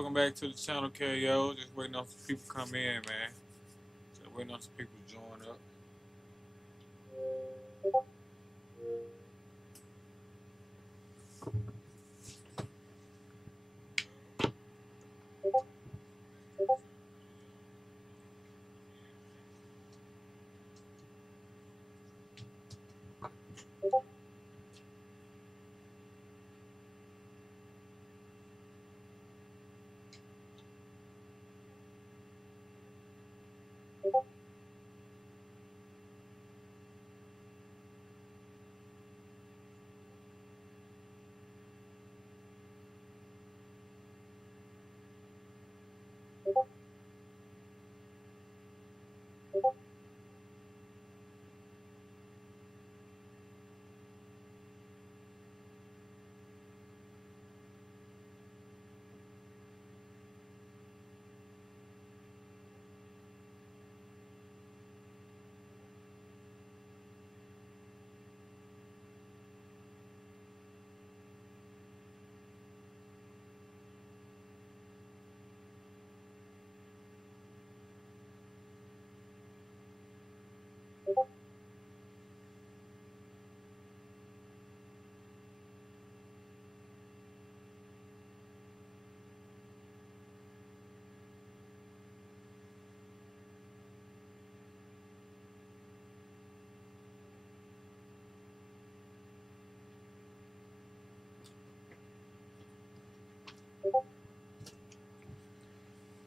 Welcome back to the channel, KO. Just waiting on some people to come in, man. Just waiting on some people to join up.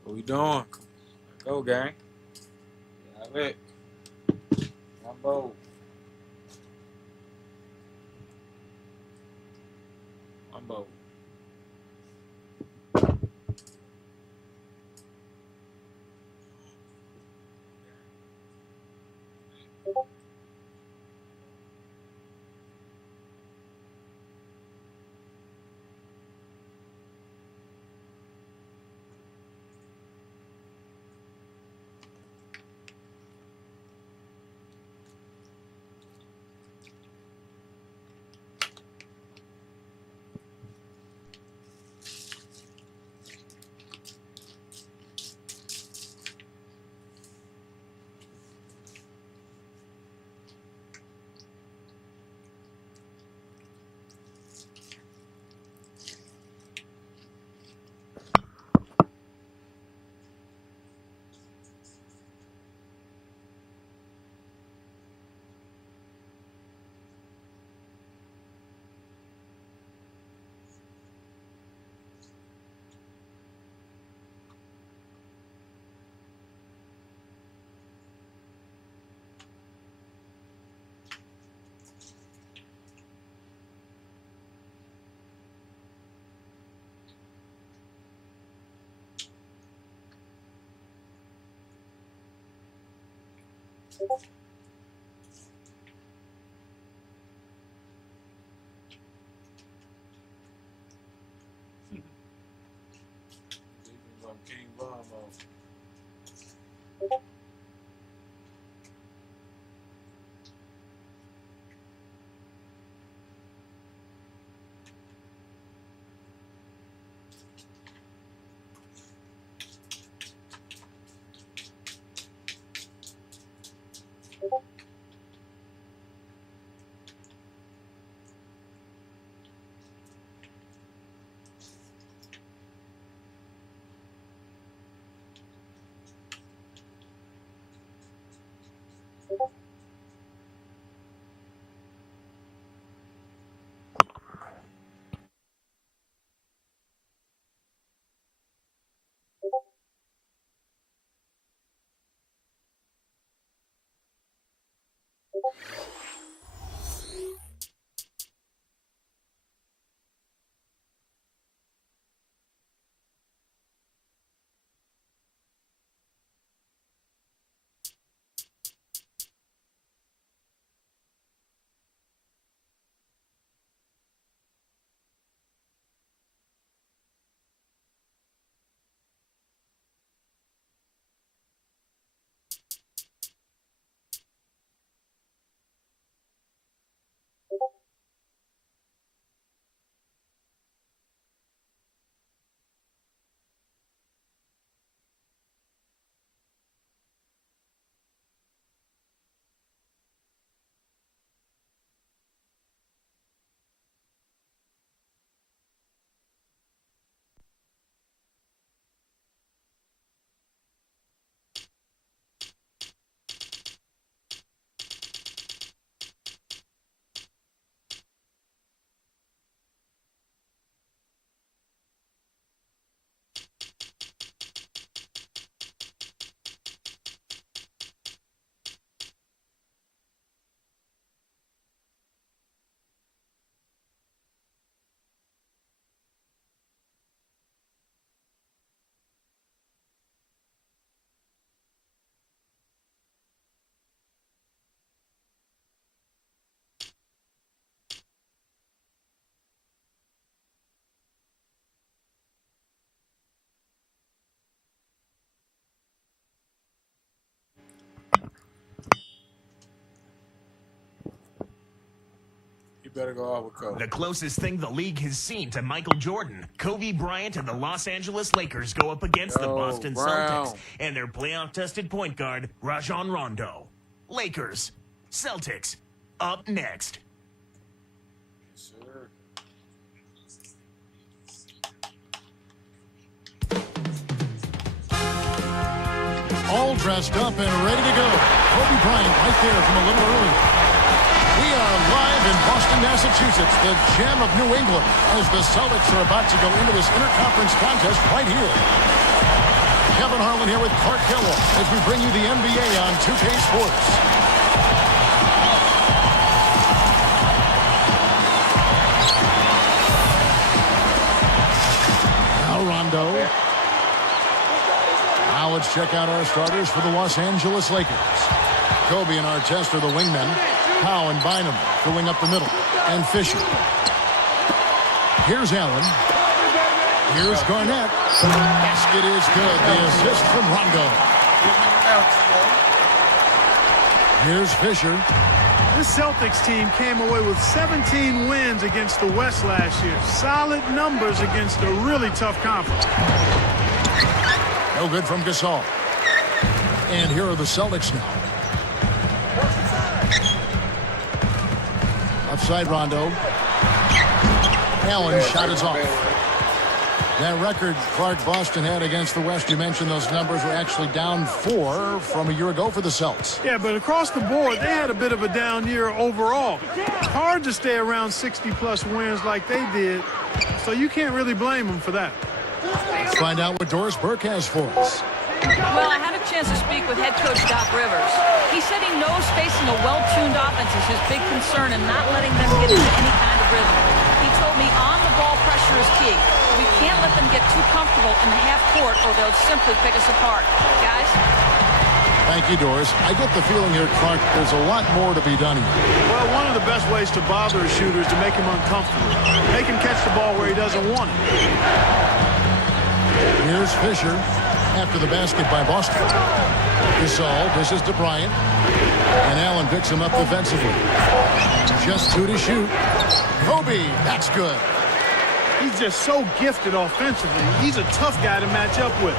What we doing? Go, gang. Yeah, it. Mambo. Mambo. King Bombo. better go out with Kobe. The closest thing the league has seen to Michael Jordan. Kobe Bryant and the Los Angeles Lakers go up against the Boston Celtics and their playoff-tested point guard, Rajon Rondo. Lakers, Celtics, up next. Yes, sir. All dressed up and ready to go. Kobe Bryant right there from a little early. We are live in Boston, Massachusetts, the gem of New England, as the Celtics are about to go into this interconference contest right here. Kevin Harlan here with Clark Hill as we bring you the NBA on 2K Sports. Now Rondo. Now let's check out our starters for the Los Angeles Lakers. Kobe and Artest are the wingmen. Powell and Bynum going up the middle. And Fisher. Here's Allen. Here's Garnett. Basket is good. The assist from Rondo. Here's Fisher. This Celtics team came away with 17 wins against the West last year. Solid numbers against a really tough conference. No good from Gasol. And here are the Celtics now. Outside Rondo. Allen shot is off. That record Clark Boston had against the West, you mentioned those numbers were actually down 4 from a year ago for the Celts. Yeah, but across the board, they had a bit of a down year overall. It's hard to stay around 60-plus wins like they did, so you can't really blame them for that. Let's find out what Doris Burke has for us. Well, I had a chance to speak with head coach Doc Rivers. He said he knows facing a well-tuned offense is his big concern and not letting them get into any kind of rhythm. He told me on-the-ball pressure is key. We can't let them get too comfortable in the half court or they'll simply pick us apart. Guys? Thank you, Doris. I get the feeling here, Clark, there's a lot more to be done here. Well, one of the best ways to bother a shooter is to make him uncomfortable. Make him catch the ball where he doesn't want it. Here's Fisher after the basket by Boston. Gasol dishes to Bryant. And Allen picks him up defensively. Just 2 to shoot. Kobe, that's good. He's just so gifted offensively. He's a tough guy to match up with.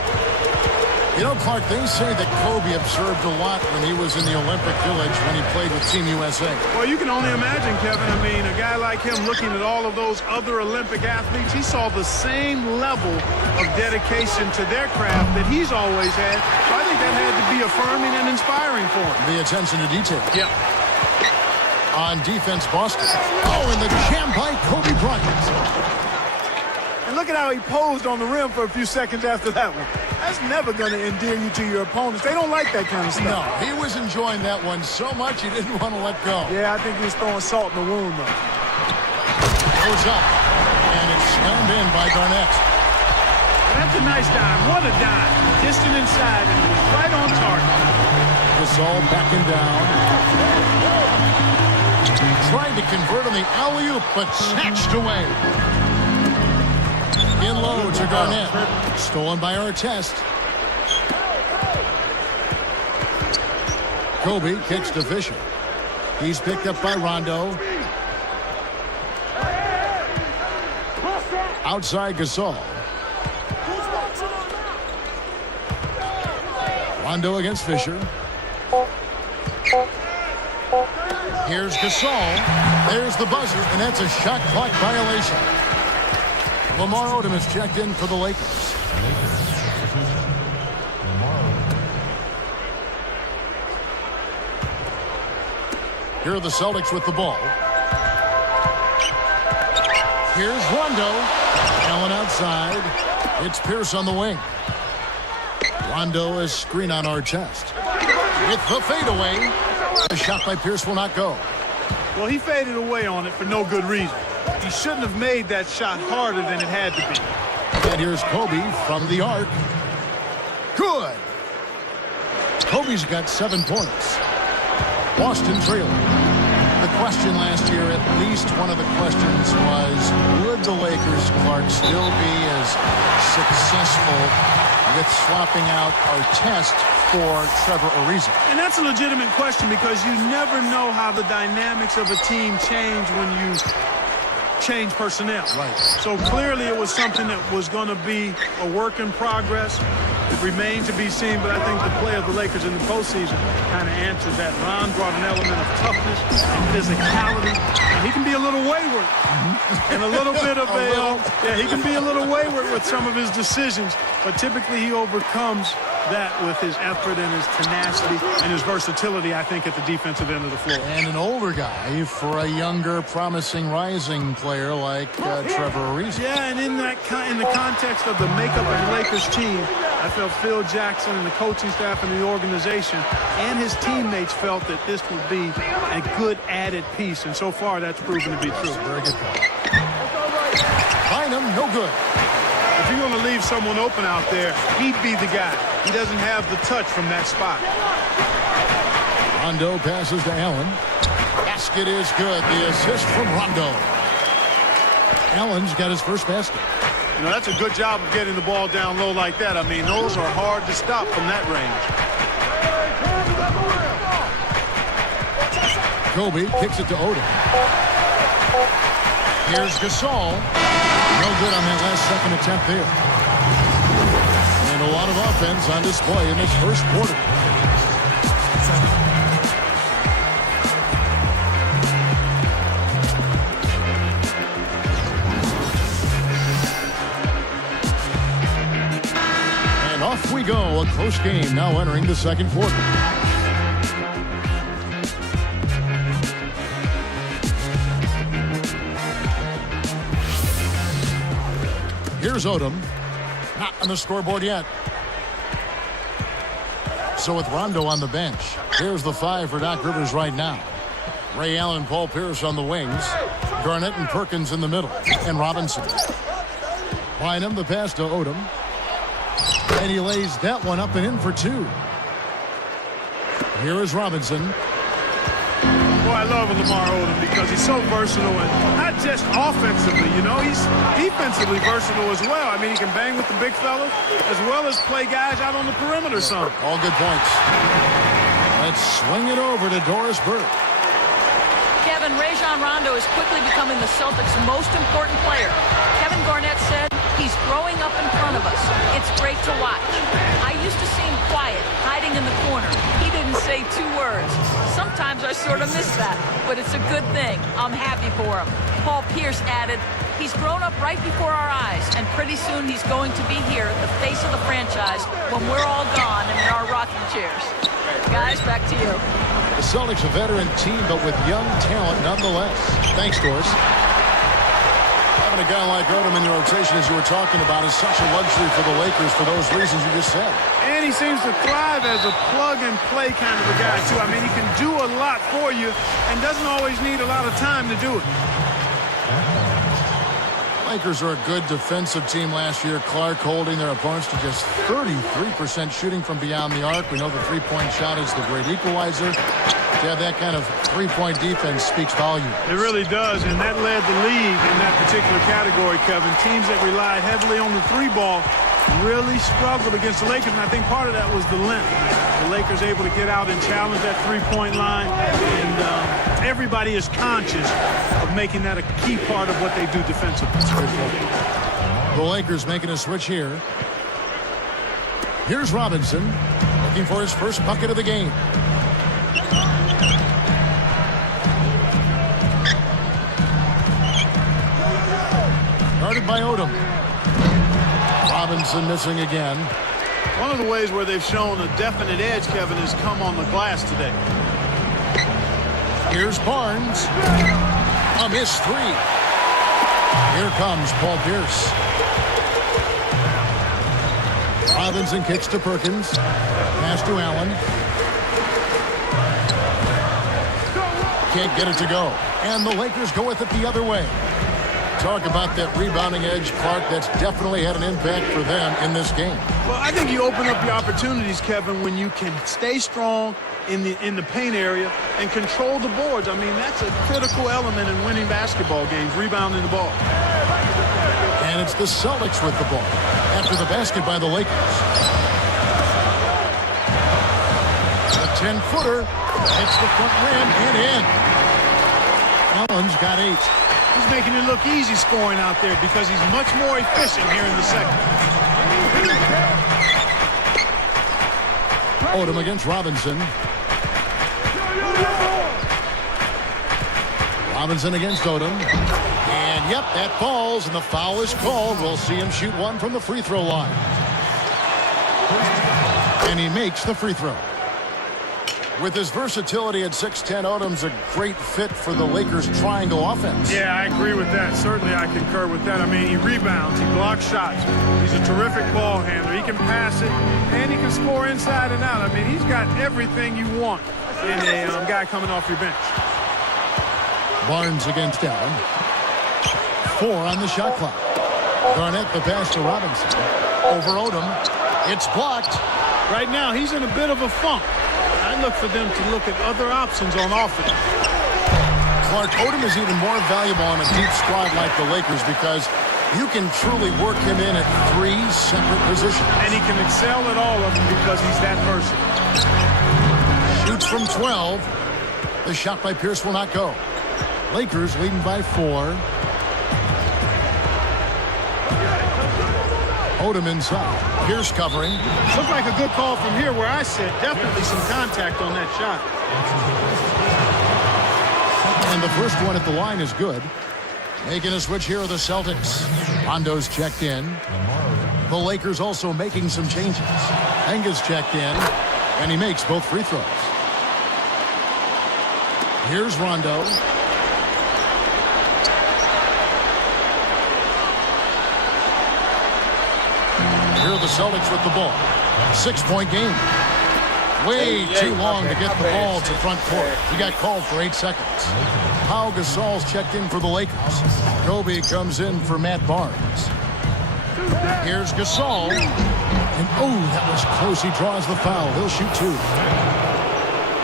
You know, Clark, they say that Kobe observed a lot when he was in the Olympic Village when he played with Team USA. Well, you can only imagine, Kevin. I mean, a guy like him looking at all of those other Olympic athletes, he saw the same level of dedication to their craft that he's always had. So I think that had to be affirming and inspiring for him. The attention to detail. Yep. On defense, Boston. Oh, and the jam by Kobe Bryant. And look at how he posed on the rim for a few seconds after that one. That's never going to endear you to your opponents. They don't like that kind of stuff. No, he was enjoying that one so much he didn't want to let go. Yeah, I think he was throwing salt in the wound, though. Goes up, and it's slammed in by Garnett. That's a nice dime. What a dime. Distant inside, and it was right on target. Gasol backing down. Trying to convert on the alley-oop, but snatched away. In low to Garnett. Stolen by Artest. Kobe kicks to Fisher. He's picked up by Rondo. Outside Gasol. Rondo against Fisher. Here's Gasol. There's the buzzer, and that's a shot clock violation. Lamar Odom is checked in for the Lakers. Here are the Celtics with the ball. Here's Rondo. Allen outside. It's Pierce on the wing. Rondo is screen on Artest. With the fadeaway. The shot by Pierce will not go. Well, he faded away on it for no good reason. He shouldn't have made that shot harder than it had to be. And here's Kobe from the arc. Good. Kobe's got 7 points. Boston trailing. The question last year, at least one of the questions was, would the Lakers, Clark, still be as successful with swapping out Artest for Trevor Ariza. And that's a legitimate question because you never know how the dynamics of a team change when you change personnel. Right. So clearly it was something that was going to be a work in progress. It remained to be seen, but I think the play of the Lakers in the postseason kind of answered that. Ron brought an element of toughness and physicality. And he can be a little wayward. And a little bit of he can be a little wayward with some of his decisions, but typically he overcomes that with his effort and his tenacity and his versatility, I think, at the defensive end of the floor. And an older guy for a younger, promising, rising player like Trevor Ariza. Yeah, and in the context of the makeup of the Lakers team, I felt Phil Jackson and the coaching staff and the organization and his teammates felt that this would be a good added piece, and so far that's proven to be true. Very good call. Bynum, no good. If you're going to leave someone open out there, he'd be the guy. He doesn't have the touch from that spot. Rondo passes to Allen. Basket is good. The assist from Rondo. Allen's got his first basket. You know, that's a good job of getting the ball down low like that. I mean, those are hard to stop from that range. Kobe kicks it to Odom. Here's Gasol. No good on that last second attempt there. And a lot of offense on display in this first quarter. And off we go. A close game now entering the second quarter. Here's Odom. Not on the scoreboard yet. So with Rondo on the bench, here's the 5 for Doc Rivers right now. Ray Allen, Paul Pierce on the wings. Garnett and Perkins in the middle. And Robinson. Bynum, the pass to Odom. And he lays that one up and in for 2. Here is Robinson. Boy, I love Lamar Odom because he's so versatile, and not just offensively, you know, he's defensively versatile as well. I mean, he can bang with the big fellas as well as play guys out on the perimeter some. All good points. Let's swing it over to Doris Burke. Kevin, Rajon Rondo is quickly becoming the Celtics' most important player. Kevin Garnett said he's growing up in front of us. It's great to watch. I used to see him quiet, hiding in the corner. He didn't say 2 words. Sometimes I sort of miss that, but it's a good thing. I'm happy for him. Paul Pierce added, he's grown up right before our eyes, and pretty soon he's going to be here, the face of the franchise, when we're all gone and in our rocking chairs. Guys, back to you. The Celtics a veteran team, but with young talent nonetheless. Thanks, Doris. Having a guy like Odom in the rotation, as you were talking about, is such a luxury for the Lakers for those reasons you just said. And he seems to thrive as a plug-and-play kind of a guy, too. I mean, he can do a lot for you and doesn't always need a lot of time to do it. Lakers are a good defensive team last year. Clark holding their opponents to just 33% shooting from beyond the arc. We know the three-point shot is the great equalizer. To have that kind of three-point defense speaks volume. It really does, and that led the league in that particular category, Kevin. Teams that relied heavily on the 3-ball really struggled against the Lakers, and I think part of that was the length. The Lakers able to get out and challenge that 3-point line, and everybody is conscious of making that a key part of what they do defensively. The Lakers making a switch here. Here's Robinson looking for his first bucket of the game. Guarded by Odom. Robinson missing again. One of the ways where they've shown a definite edge, Kevin, has come on the glass today. Here's Barnes. A missed 3. Here comes Paul Pierce. Robinson kicks to Perkins. Pass to Allen. Can't get it to go. And the Lakers go with it the other way. Talk about that rebounding edge, Clark. That's definitely had an impact for them in this game. Well, I think you open up your opportunities, Kevin, when you can stay strong in the paint area and control the boards. I mean, that's a critical element in winning basketball games, rebounding the ball. And it's the Celtics with the ball after the basket by the Lakers. The 10-footer hits the front rim and in. Allen's got 8. He's making it look easy scoring out there because he's much more efficient here in the second. Odom against Robinson. Robinson against Odom. And, yep, that falls, and the foul is called. We'll see him shoot one from the free throw line. And he makes the free throw. With his versatility at 6'10", Odom's a great fit for the Lakers' triangle offense. Yeah, I agree with that. Certainly I concur with that. I mean, he rebounds, he blocks shots. He's a terrific ball handler. He can pass it, and he can score inside and out. I mean, he's got everything you want in a guy coming off your bench. Barnes against Allen. 4 on the shot clock. Garnett the pass to Robinson. Over Odom. It's blocked. Right now, he's in a bit of a funk. I look for them to look at other options on offense. Clark, Odom is even more valuable on a deep squad like the Lakers because you can truly work him in at 3 separate positions. And he can excel at all of them because he's that versatile. Shoots from 12. The shot by Pierce will not go. Lakers leading by 4. Odom inside. Pierce covering. Looked like a good call from here where I sit. Definitely some contact on that shot. And the first one at the line is good. Making a switch here are the Celtics. Rondo's checked in. The Lakers also making some changes. Enga's checked in. And he makes both free throws. Here's Rondo. Here are the Celtics with the ball. 6-point game. Way too long to get the ball to front court. He got called for 8 seconds. Pau Gasol's checked in for the Lakers. Kobe comes in for Matt Barnes. Here's Gasol. And oh, that was close. He draws the foul. He'll shoot 2.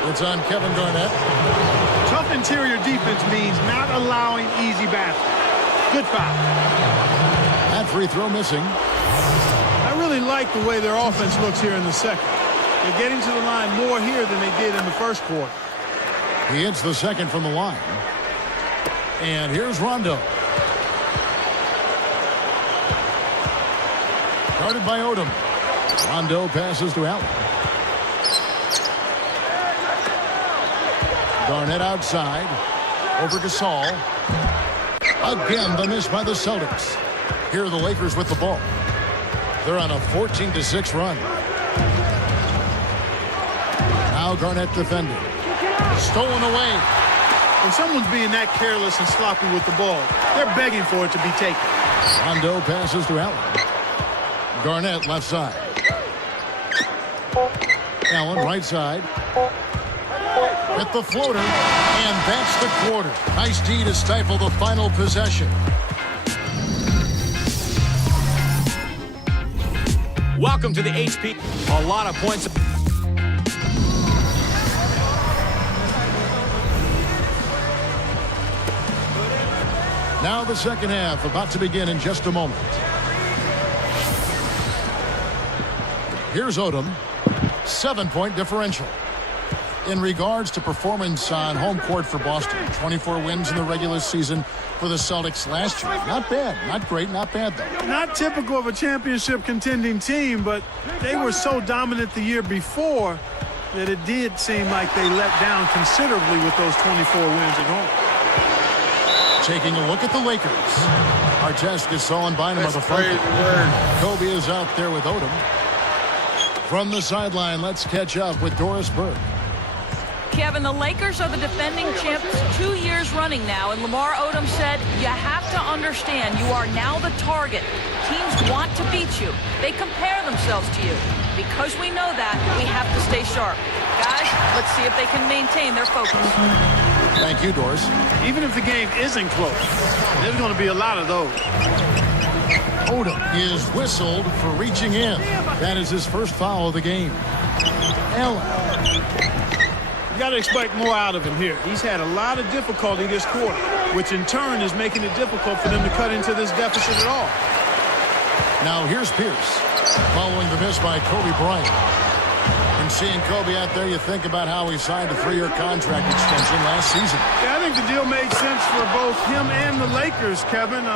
It's on Kevin Garnett. Tough interior defense means not allowing easy baskets. Good foul. That free throw missing. I really like the way their offense looks here in the second. They're getting to the line more here than they did in the first quarter. He hits the second from the line. And here's Rondo. Guarded by Odom. Rondo passes to Allen. Garnett outside. Over Gasol. Again, the miss by the Celtics. Here are the Lakers with the ball. They're on a 14-6 run. Now Garnett defending. Stolen away. When someone's being that careless and sloppy with the ball, they're begging for it to be taken. Rondo passes to Allen. Garnett left side. Allen right side. Hit the floater. And that's the quarter. Nice D to stifle the final possession. Welcome to the HP. A lot of points. Now the second half about to begin in just a moment. Here's Odom. 7-point differential. In regards to performance on home court for Boston, 24 wins in the regular season for the Celtics last year. Not bad. Not great. Not bad, though. Not typical of a championship contending team, but they were so dominant the year before that it did seem like they let down considerably with those 24 wins at home. Taking a look at the Lakers. Artest, Gasol, and Bynum are the front. Kobe is out there with Odom. From the sideline, let's catch up with Doris Burke. Kevin, the Lakers are the defending champs 2 years running now, and Lamar Odom said, you have to understand you are now the target. Teams want to beat you. They compare themselves to you. Because we know that, we have to stay sharp. Guys, let's see if they can maintain their focus. Thank you, Doris. Even if the game isn't close, there's going to be a lot of those. Odom is whistled for reaching in. That is his first foul of the game. Allen. You got to expect more out of him here. He's had a lot of difficulty this quarter, which in turn is making it difficult for them to cut into this deficit at all. Now here's Pierce following the miss by Kobe Bryant. And seeing Kobe out there, you think about how he signed a 3-year contract extension last season. Yeah, I think the deal made sense for both him and the Lakers, Kevin.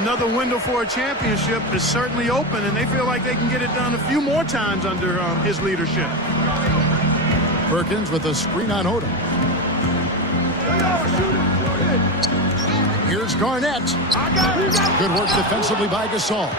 Another window for a championship is certainly open, and they feel like they can get it done a few more times under his leadership. Perkins with a screen on Odom. Here's Garnett. Good work defensively by Gasol.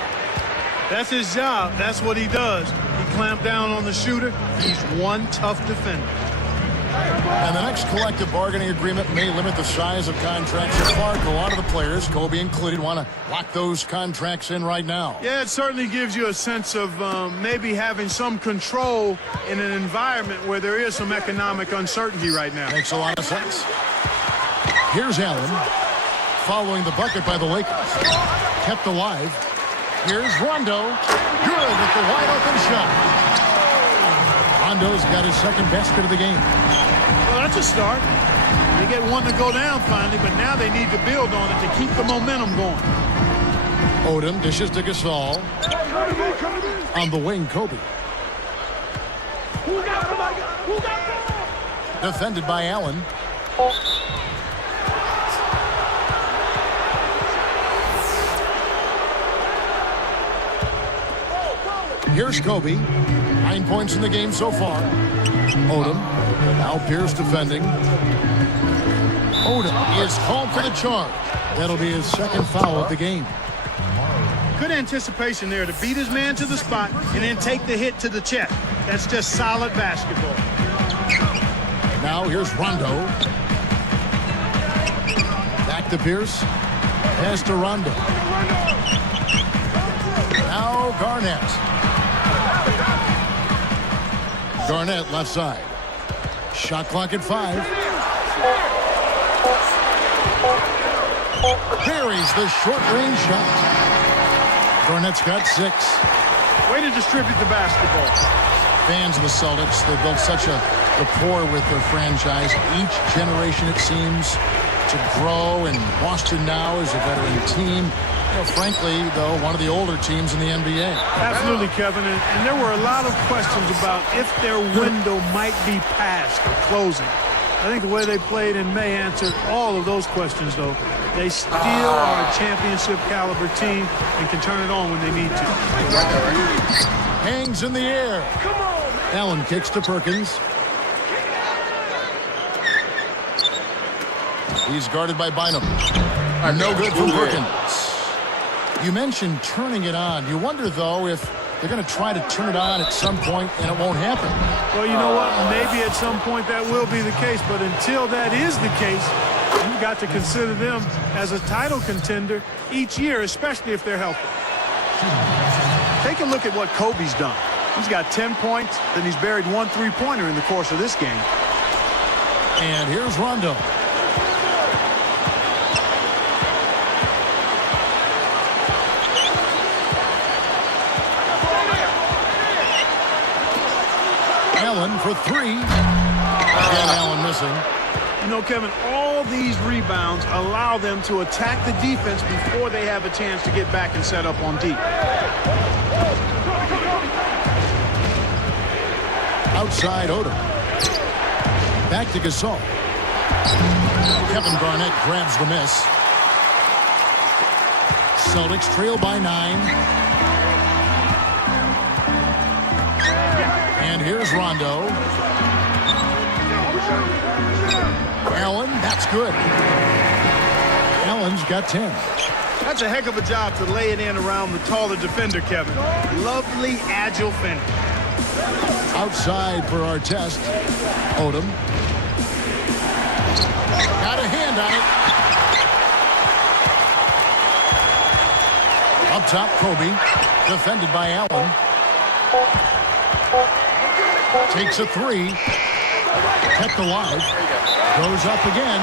That's his job. That's what he does. He clamped down on the shooter. He's one tough defender. And the next collective bargaining agreement may limit the size of contracts at Clark. A lot of the players, Kobe included, want to lock those contracts in right now. Yeah, it certainly gives you a sense of maybe having some control in an environment where there is some economic uncertainty right now. Makes a lot of sense. Here's Allen following the bucket by the Lakers. Kept alive. Here's Rondo. Good with the wide open shot. Rondo's got his second basket of the game. Well, that's a start. They get one to go down finally, but now they need to build on it to keep the momentum going. Odom dishes to Gasol. On the wing, Kobe. Defended by Allen. Here's Kobe. 9 points in the game so far. Odom. Now Pierce defending. Odom is called for the charge. That'll be his second foul of the game. Good anticipation there to beat his man to the spot and then take the hit to the chest. That's just solid basketball. Now here's Rondo. Back to Pierce. Pass to Rondo. Now Garnett. Garnett left side. Shot clock at 5. Buries the short-range shot. Garnett's got 6. Way to distribute the basketball. Fans of the Celtics, they've built such a rapport with their franchise. Each generation, it seems, to grow, and Boston now is a veteran team. You know, frankly, though, one of the older teams in the NBA. Absolutely, Kevin. And there were a lot of questions about if their window might be past or closing. I think the way they played in May answered all of those questions, though. They still are a championship caliber team and can turn it on when they need to. Hangs in the air. Allen kicks to Perkins. He's guarded by Bynum. No good from Perkins. You mentioned turning it on. You wonder, though, if they're going to try to turn it on at some point and it won't happen. Well, you know what? Maybe at some point that will be the case. But until that is the case, you've got to consider them as a title contender each year, especially if they're healthy. Take a look at what Kobe's done. He's got 10 points, then he's buried 1 3-pointer in the course of this game. And here's Rondo. Allen for 3. Again, Allen missing. You know, Kevin, all these rebounds allow them to attack the defense before they have a chance to get back and set up on deep. Outside Odom. Back to Gasol. Kevin Garnett grabs the miss. Celtics trail by 9. And here's Rondo. Allen, that's good. Allen's got 10. That's a heck of a job to lay it in around the taller defender, Kevin. Lovely, agile finish. Outside for our test. Odom. Got a hand on it. Up top, Kobe. Defended by Allen. Takes a 3. Kept alive. Goes up again.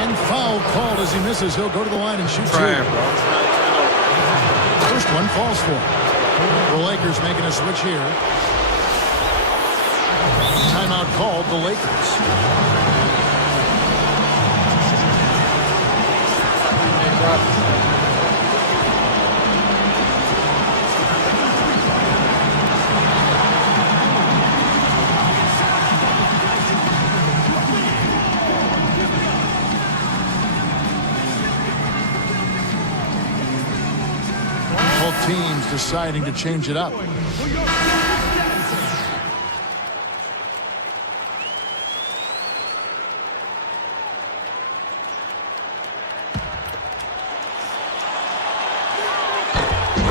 And foul called as he misses. He'll go to the line and shoot 2. First one falls for him. The Lakers making a switch here. Timeout called the Lakers. teams deciding to change it up.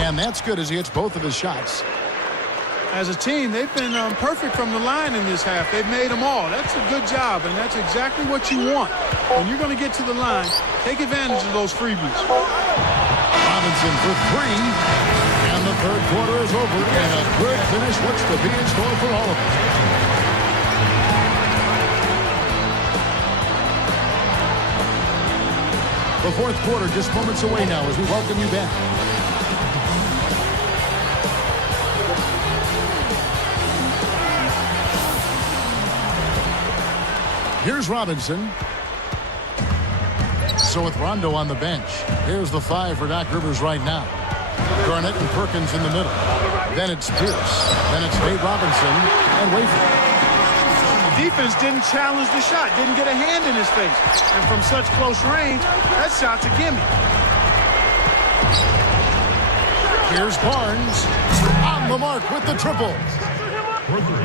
And that's good as he hits both of his shots. As a team, they've been perfect from the line in this half. They've made them all. That's a good job, and that's exactly what you want. When you're going to get to the line, take advantage of those freebies. Robinson for three. And the third quarter is over. And a good finish. What's to be in store for all of us? The fourth quarter just moments away now as we welcome you back. Here's Robinson. So with Rondo on the bench, here's the 5 for Doc Rivers right now. Garnett and Perkins in the middle. Then it's Pierce. Then it's Nate Robinson and Wafer. The defense didn't challenge the shot, didn't get a hand in his face. And from such close range, that shot's a gimme. Here's Barnes on the mark with the triple.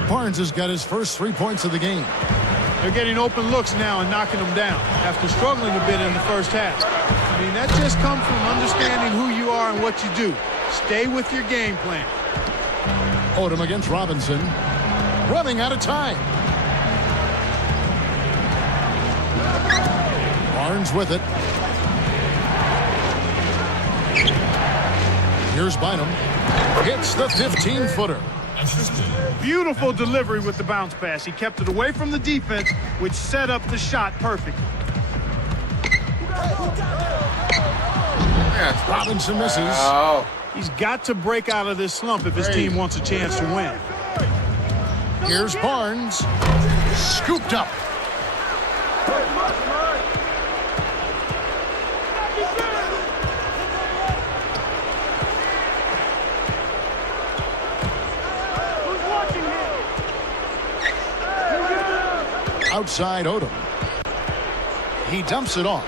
Barnes has got his first 3 points of the game. They're getting open looks now and knocking them down after struggling a bit in the first half. I mean, that just comes from understanding who you are and what you do. Stay with your game plan. Odom against Robinson. Running out of time. Barnes with it. Here's Bynum. Hits the 15-footer. Beautiful delivery with the bounce pass. He kept it away from the defense, which set up the shot perfectly. Robinson misses. Oh. He's got to break out of this slump if his team wants a chance to win. Here's Barnes. Scooped up. Outside Odom. He dumps it off.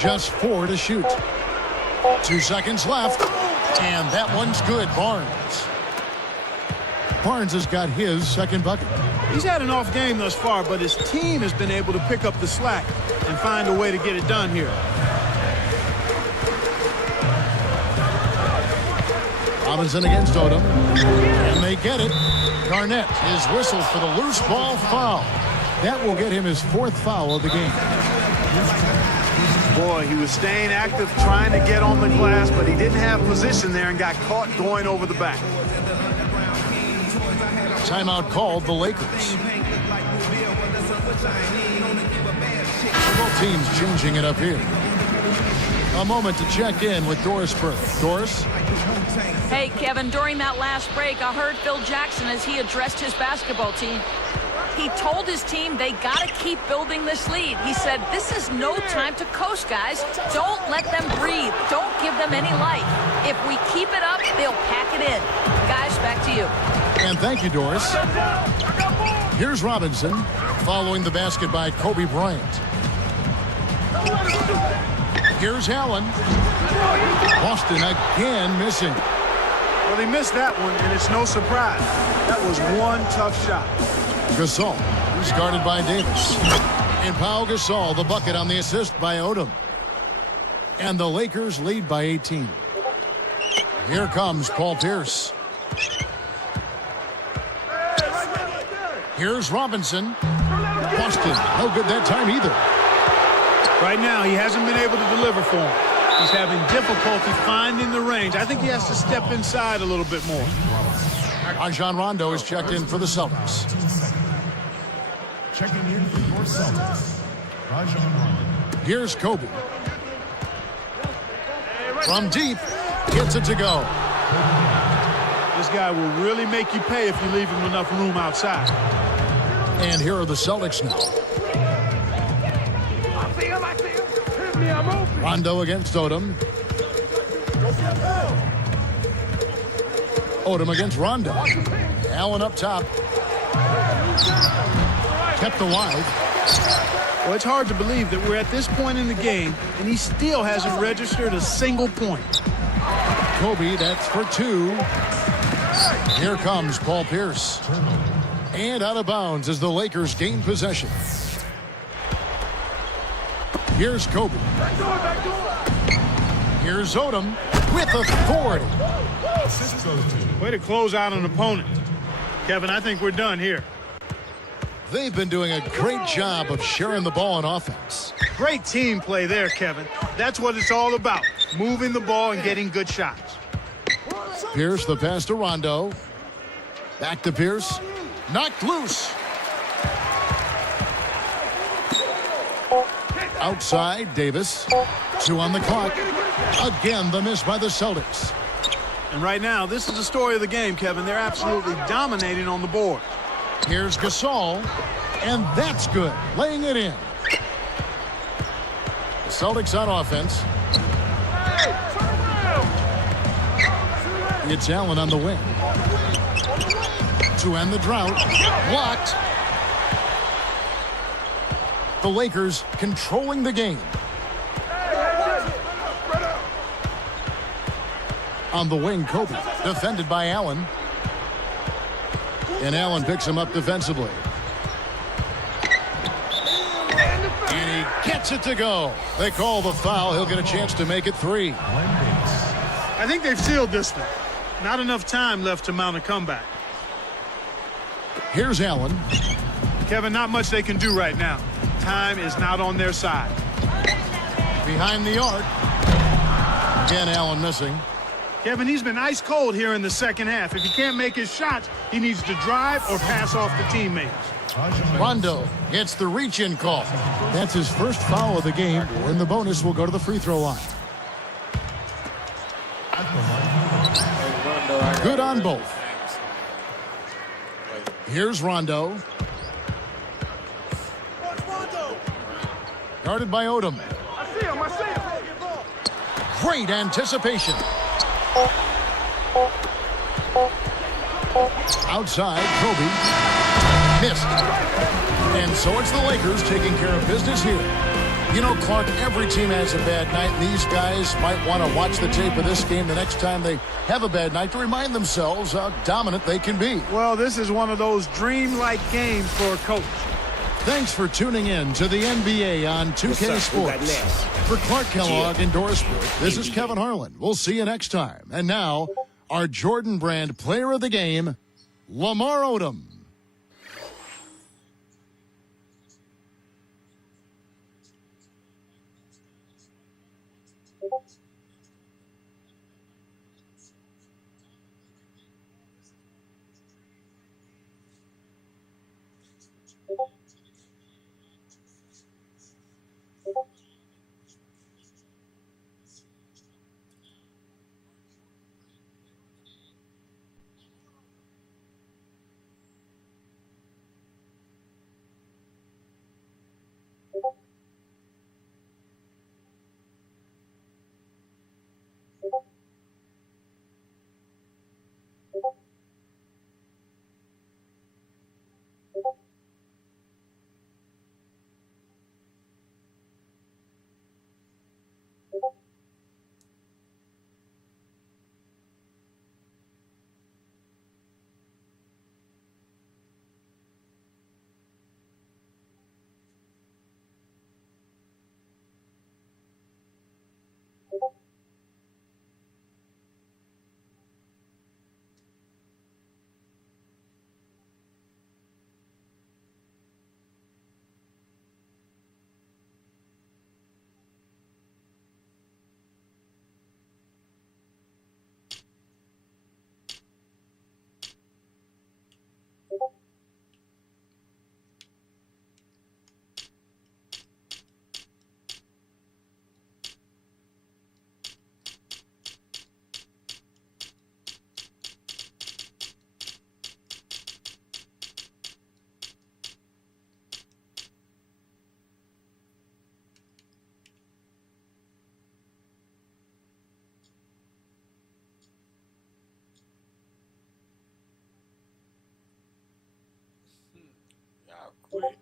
Just 4 to shoot. 2 seconds left. And that one's good. Barnes. Barnes has got his second bucket. He's had an off game thus far, but his team has been able to pick up the slack and find a way to get it done here. Robinson against Odom. And they get it. Garnett is whistled for the loose ball foul. That will get him his 4th foul of the game. Boy, he was staying active, trying to get on the glass, but he didn't have position there and got caught going over the back. Timeout called the Lakers. Both teams changing it up here. A moment to check in with Doris Burke. Doris? Hey, Kevin, during that last break, I heard Phil Jackson as he addressed his basketball team. He told his team they got to keep building this lead. He said, this is no time to coast, guys. Don't let them breathe. Don't give them any life. If we keep it up, they'll pack it in. Guys, back to you. And thank you, Doris. Here's Robinson, following the basket by Kobe Bryant. Here's Allen. Boston again missing. Well, he missed that one, and it's no surprise. That was one tough shot. Gasol, who's guarded by Davis. And Pau Gasol, the bucket on the assist by Odom. And the Lakers lead by 18. Here comes Paul Pierce. Here's Robinson. Boston, no good that time either. Right now, he hasn't been able to deliver for him. He's having difficulty finding the range. I think he has to step inside a little bit more. Rajon Rondo is checked in for the Celtics. Checking in for your Celtics, Rajon Rondo. Here's Kobe. From deep, gets it to go. This guy will really make you pay if you leave him enough room outside. And here are the Celtics now. Rondo against Odom. Odom against Rondo. Allen up top. Kept alive. Well, it's hard to believe that we're at this point in the game, and he still hasn't registered a single point. Kobe. That's for 2. Here comes Paul Pierce. And out of bounds as the Lakers gain possession. Here's Kobe. Here's Odom with authority. Way to close out an opponent. Kevin, I think we're done here. They've been doing a great job of sharing the ball on offense. Great team play there, Kevin. That's what it's all about. Moving the ball and getting good shots. Pierce, the pass to Rondo. Back to Pierce. Knocked loose. Outside, Davis. 2 on the clock. Again, the miss by the Celtics. And right now, this is the story of the game, Kevin. They're absolutely dominating on the board. Here's Gasol, and that's good, laying it in. The Celtics on offense. It's Allen on the wing. To end the drought, blocked. The Lakers controlling the game. On the wing, Kobe, defended by Allen. And Allen picks him up defensively. And he gets it to go. They call the foul. He'll get a chance to make it 3. I think they've sealed this one. Not enough time left to mount a comeback. Here's Allen. Kevin, not much they can do right now. Time is not on their side. Behind the arc. Again, Allen missing. Kevin, he's been ice cold here in the second half. If he can't make his shots, he needs to drive or pass off the teammates. Rondo gets the reach-in call. That's his first foul of the game, and the bonus will go to the free throw line. Good on both. Here's Rondo. Guarded by Odom. I see him. Great anticipation. Outside, Kobe. Missed. And so it's the Lakers taking care of business here. You know, Clark, every team has a bad night, and these guys might want to watch the tape of this game the next time they have a bad night to remind themselves how dominant they can be. Well, this is one of those dreamlike games for a coach. Thanks for tuning in to the NBA on 2K Sports. For Clark Kellogg and Doris Burke, this is Kevin Harlan. We'll see you next time. And now, our Jordan Brand player of the game, Lamar Odom. Quit.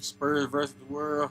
Spurs versus the world.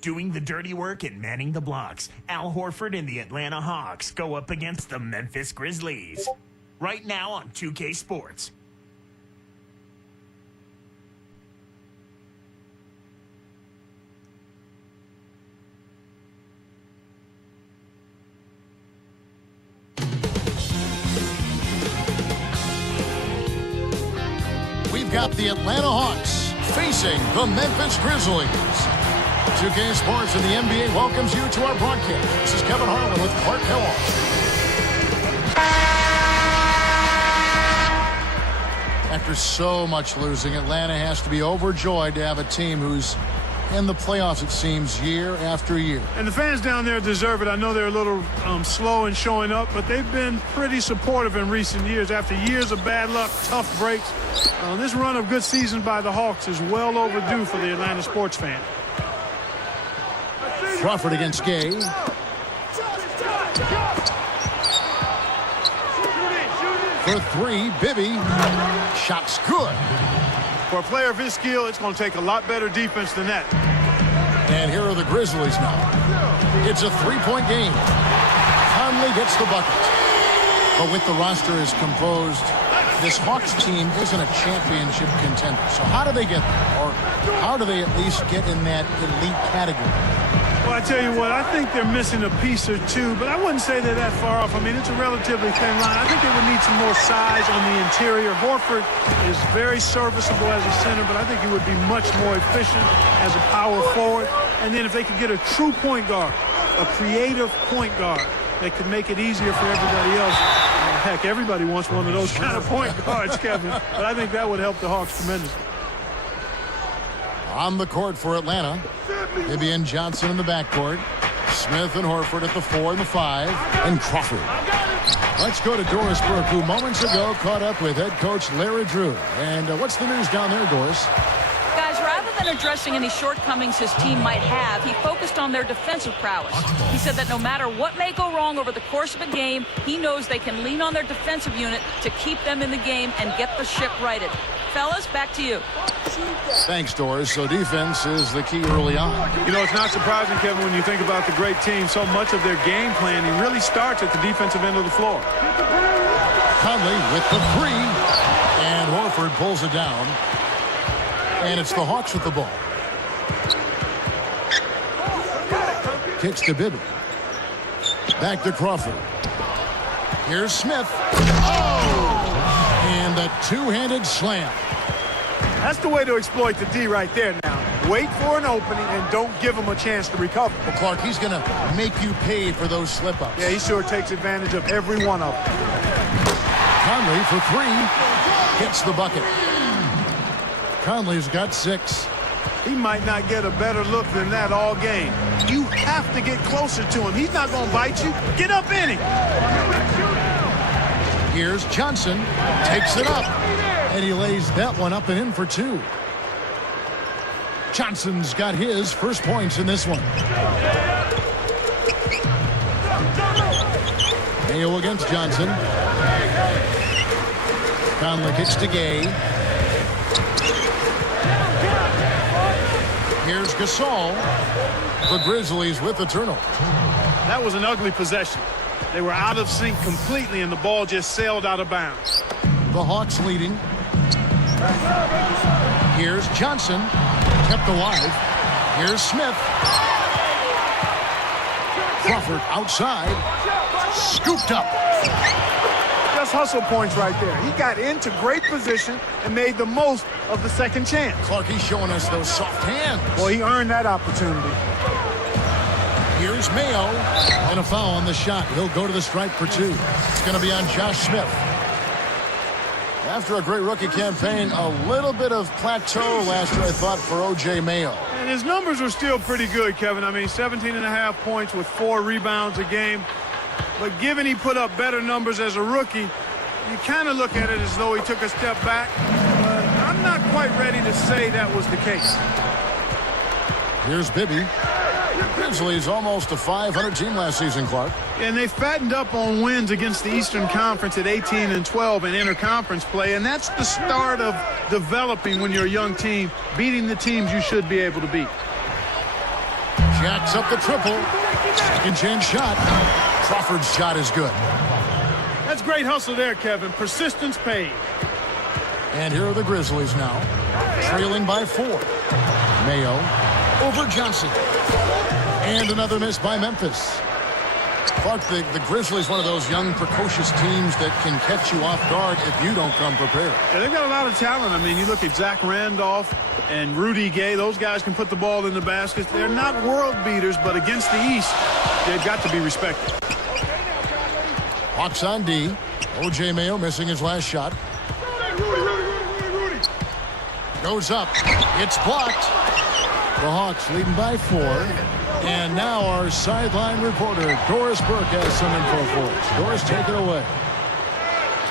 Doing the dirty work and manning the blocks, Al Horford and the Atlanta Hawks go up against the Memphis Grizzlies. Right now on 2K Sports. We've got the Atlanta Hawks facing the Memphis Grizzlies. 2K Sports and the NBA welcomes you to our broadcast. This is Kevin Harlan with Clark Kellogg. After so much losing, Atlanta has to be overjoyed to have a team who's in the playoffs, it seems, year after year. And the fans down there deserve it. I know they're a little slow in showing up, but they've been pretty supportive in recent years. After years of bad luck, tough breaks, this run of good seasons by the Hawks is well overdue for the Atlanta sports fan. Crawford against Gay. For three, Bibby. Shot's good. For a player of his skill, it's going to take a lot better defense than that. And here are the Grizzlies now. It's a three-point game. Conley gets the bucket. But with the roster as composed, this Hawks team isn't a championship contender. So how do they get there? Or how do they at least get in that elite category? Well, I tell you what, I think they're missing a piece or two, but I wouldn't say they're that far off. I mean, it's a relatively thin line. I think they would need some more size on the interior. Horford is very serviceable as a center, but I think he would be much more efficient as a power forward. And then if they could get a true point guard, a creative point guard that could make it easier for everybody else. Heck, everybody wants one of those kind of point guards, Kevin. But I think that would help the Hawks tremendously. On the court for Atlanta, Bibby and Johnson in the backcourt. Smith and Horford at the 4 and the 5. And Crawford. Let's go to Doris Burke, who moments ago caught up with head coach Larry Drew. And what's the news down there, Doris? Guys, rather than addressing any shortcomings his team might have, he focused on their defensive prowess. He said that no matter what may go wrong over the course of a game, he knows they can lean on their defensive unit to keep them in the game and get the ship righted. Fellas, back to you. Thanks, Doris. So defense is the key early on. You know, it's not surprising, Kevin, when you think about the great team. So much of their game planning really starts at the defensive end of the floor. Conley with the three. And And Horford pulls it down. And it's the Hawks with the ball. Kicks to Bibby. Back to Crawford. Here's Smith. Oh! And a two-handed slam. That's the way to exploit the D right there now. Wait for an opening and don't give him a chance to recover. Well, Clark, he's going to make you pay for those slip-ups. Yeah, he sure takes advantage of every one of them. Conley for three. Hits the bucket. Conley's got 6. He might not get a better look than that all game. You have to get closer to him. He's not going to bite you. Get up in him. Here's Johnson. Takes it up. And he lays that one up and in for 2. Johnson's got his first points in this one. Mayo against Johnson. Conley kicks to Gay. Here's Gasol. The Grizzlies with the turnover. That was an ugly possession. They were out of sync completely, and the ball just sailed out of bounds. The Hawks leading. Here's Johnson. Kept alive. Here's Smith. Crawford outside. Scooped up. Just hustle points right there. He got into great position and made the most of the second chance. Clark, he's showing us those soft hands. Well, he earned that opportunity. Here's Mayo. And a foul on the shot. He'll go to the stripe for 2. It's going to be on Josh Smith. After a great rookie campaign, a little bit of plateau last year, I thought, for O.J. Mayo. And his numbers were still pretty good, Kevin. I mean, 17.5 points with 4 rebounds a game. But given he put up better numbers as a rookie, you kind of look at it as though he took a step back. But I'm not quite ready to say that was the case. Here's Bibby. Grizzlies almost a 500 team last season, Clark. And they fattened up on wins against the Eastern Conference at 18-12 in interconference play, and that's the start of developing when you're a young team, beating the teams you should be able to beat. Jacks up the triple. Second chance shot. Crawford's shot is good. That's great hustle there, Kevin. Persistence paid. And here are the Grizzlies now, trailing by 4. Mayo over Johnson. And another miss by Memphis. Clark, the Grizzlies, one of those young, precocious teams that can catch you off guard if you don't come prepared. Yeah, they've got a lot of talent. I mean, you look at Zach Randolph and Rudy Gay. Those guys can put the ball in the baskets. They're not world beaters, but against the East, they've got to be respected. Hawks on D. O.J. Mayo missing his last shot. Goes up. It's blocked. The Hawks leading by 4. And now our sideline reporter, Doris Burke, has some info for us. Doris, take it away.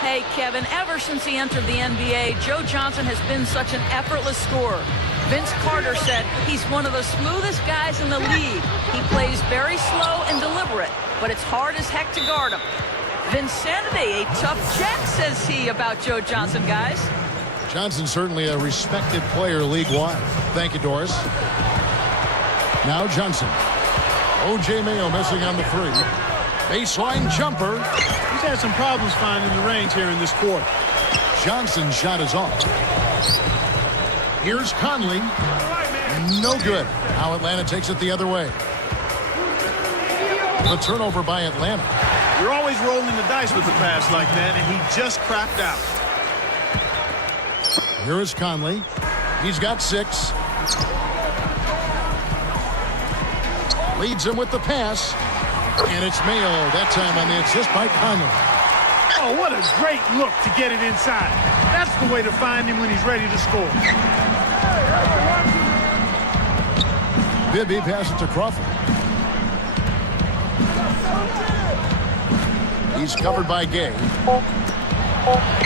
Hey, Kevin, ever since he entered the NBA, Joe Johnson has been such an effortless scorer. Vince Carter said he's one of the smoothest guys in the league. He plays very slow and deliberate, but it's hard as heck to guard him. Vincenity, a tough jack, says he about Joe Johnson, guys. Johnson certainly a respected player league-wide. Thank you, Doris. Now Johnson. O.J. Mayo missing on the 3. Baseline jumper. He's had some problems finding the range here in this quarter. Johnson's shot is off. Here's Conley. No good. Now Atlanta takes it the other way. The turnover by Atlanta. You're always rolling the dice with a pass like that, and he just crapped out. Here is Conley. He's got 6. Leads him with the pass. And it's Mayo that time on the assist by Conley. Oh, what a great look to get it inside. That's the way to find him when he's ready to score. Bibby passes to Crawford. He's covered by Gay.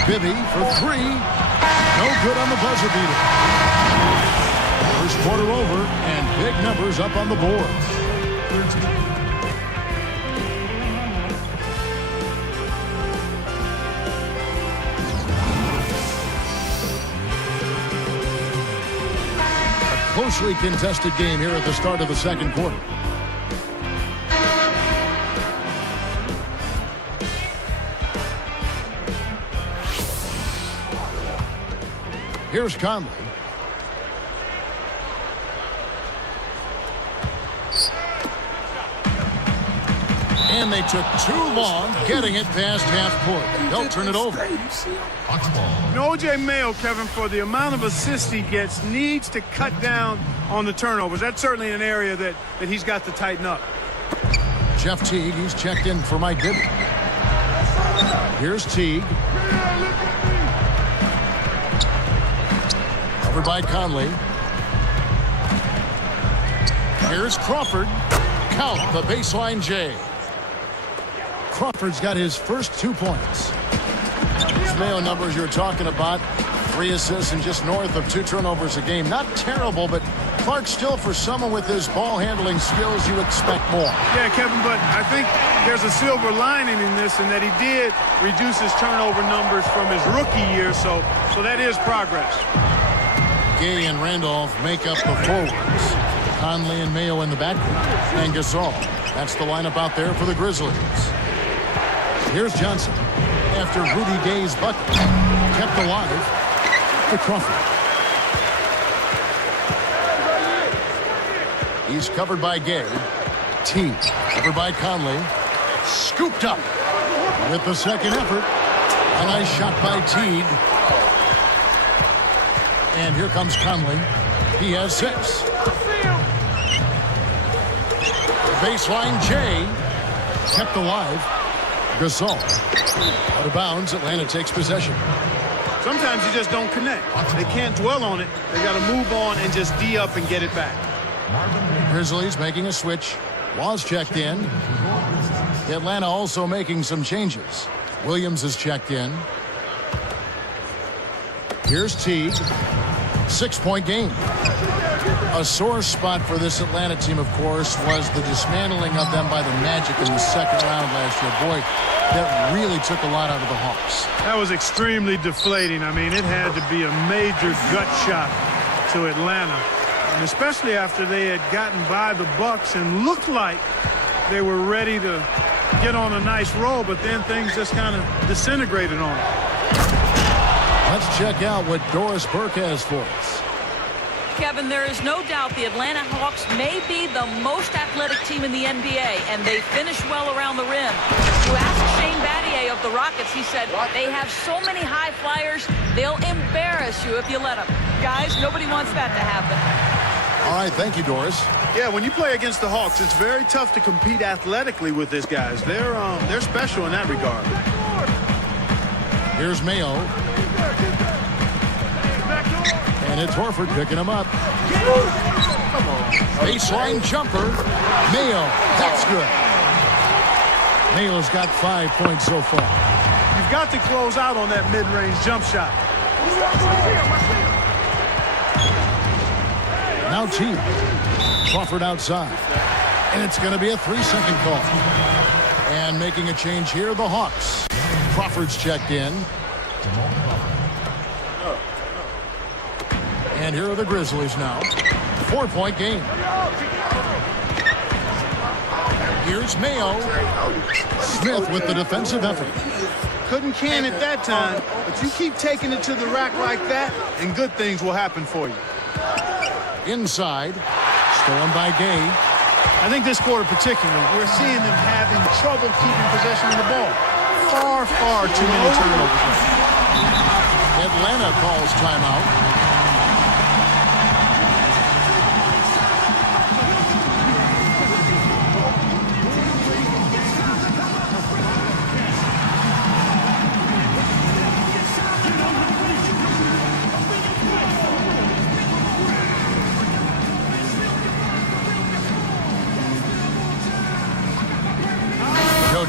Bibby for 3. No good on the buzzer beater. First quarter over, and big numbers up on the board. A closely contested game here at the start of the second quarter. Here's Conley. And they took too long getting it past half court. They'll turn it over. O.J. Mayo, Kevin, for the amount of assists he gets, needs to cut down on the turnovers. That's certainly an area that he's got to tighten up. Jeff Teague, he's checked in for Mike Bibby. Here's Teague. Covered by Conley. Here's Crawford. Count the baseline J. Crawford's got his first 2 points. These Mayo numbers you're talking about, 3 assists and just north of 2 turnovers a game. Not terrible, but Clark, still for someone with his ball handling skills, you expect more. Yeah, Kevin, but I think there's a silver lining in this, in that he did reduce his turnover numbers from his rookie year, so that is progress. Gay and Randolph make up the forwards. Conley and Mayo in the backcourt. And Gasol. That's the lineup out there for the Grizzlies. Here's Johnson. After Rudy Gay's bucket. Kept alive to Crawford. He's covered by Gay. Teague. Covered by Conley. Scooped up. With the second effort. A nice shot by Teague. And here comes Conley. He has 6. Baseline J. Kept alive. Gasol. Out of bounds. Atlanta takes possession. Sometimes you just don't connect. They can't dwell on it. They got to move on and just D up and get it back. Grizzlies making a switch. Laws checked in. Atlanta also making some changes. Williams is checked in. Here's Teague. 6-point game. A sore spot for this Atlanta team, of course, was the dismantling of them by the Magic in the second round last year. Boy, that really took a lot out of the Hawks. That was extremely deflating. I mean, it had to be a major gut shot to Atlanta, and especially after they had gotten by the Bucks and looked like they were ready to get on a nice roll, but then things just kind of disintegrated on them. Let's check out what Doris Burke has for us. Kevin, there is no doubt the Atlanta Hawks may be the most athletic team in the NBA, and they finish well around the rim. You asked Shane Battier of the Rockets, he said they have so many high flyers, they'll embarrass you if you let them. Guys, nobody wants that to happen. All right, thank you, Doris. Yeah, when you play against the Hawks, it's very tough to compete athletically with these guys. They're special in that regard. Here's Mayo. And it's Horford picking him up. Baseline jumper. Mayo. That's good. Mayo's got 5 points so far. You've got to close out on that mid-range jump shot. Now Teague. Crawford outside. And it's going to be a 3-second call. And making a change here, the Hawks. Crawford's checked in. And here are the Grizzlies now. 4-point game. Here's Mayo. Smith with the defensive effort. Couldn't can it that time, but you keep taking it to the rack like that, and good things will happen for you. Inside. Stolen by Gay. I think this quarter particularly, we're seeing them having trouble keeping possession of the ball. Far, far too many turnovers. Atlanta calls timeout.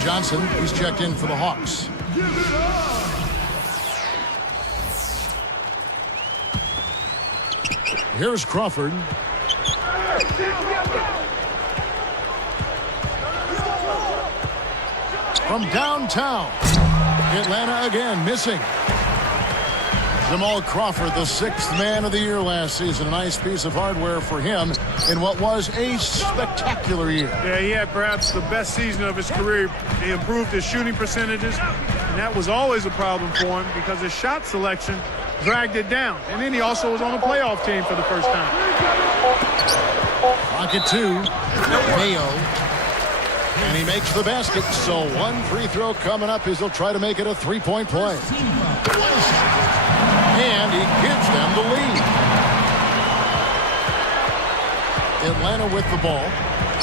Johnson, he's checked in for the Hawks. Here's Crawford. From downtown. Atlanta again missing. Jamal Crawford, the 6th man of the year last season. A nice piece of hardware for him in what was a spectacular year. Yeah, he had perhaps the best season of his career. He improved his shooting percentages, and that was always a problem for him because his shot selection dragged it down. And then he also was on a playoff team for the first time. Pocket 2. Mayo. And he makes the basket. So one free throw coming up as he'll try to make it a three-point play. And he gives them the lead. Atlanta with the ball.